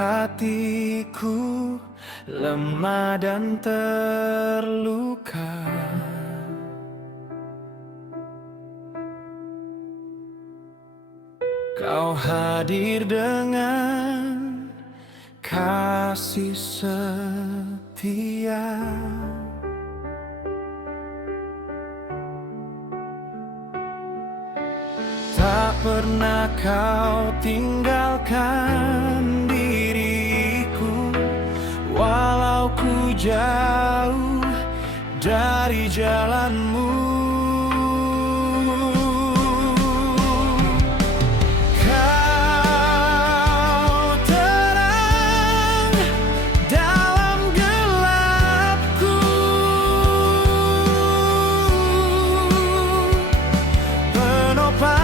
hatiku lemah dan terluka. Kau hadir dengan kasih setia. Tak pernah kau tinggalkan diriku, walau ku jauh dari jalanmu. Kau terang dalam gelapku, penopang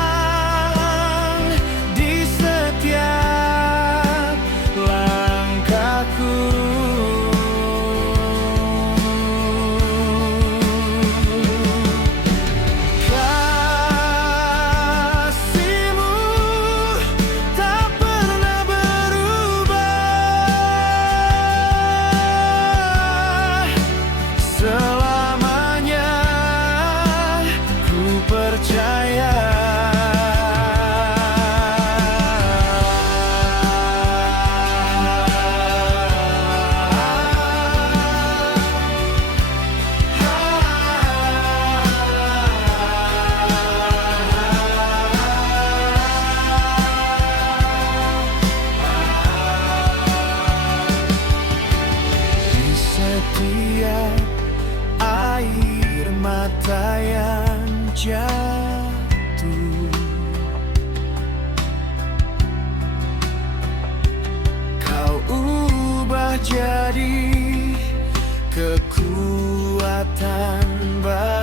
di setiap langkahku. Kasihmu tak pernah berubah, selamanya ku percaya. Di setiap air mata yang jatuh, kau ubah jadi kekuatan baru.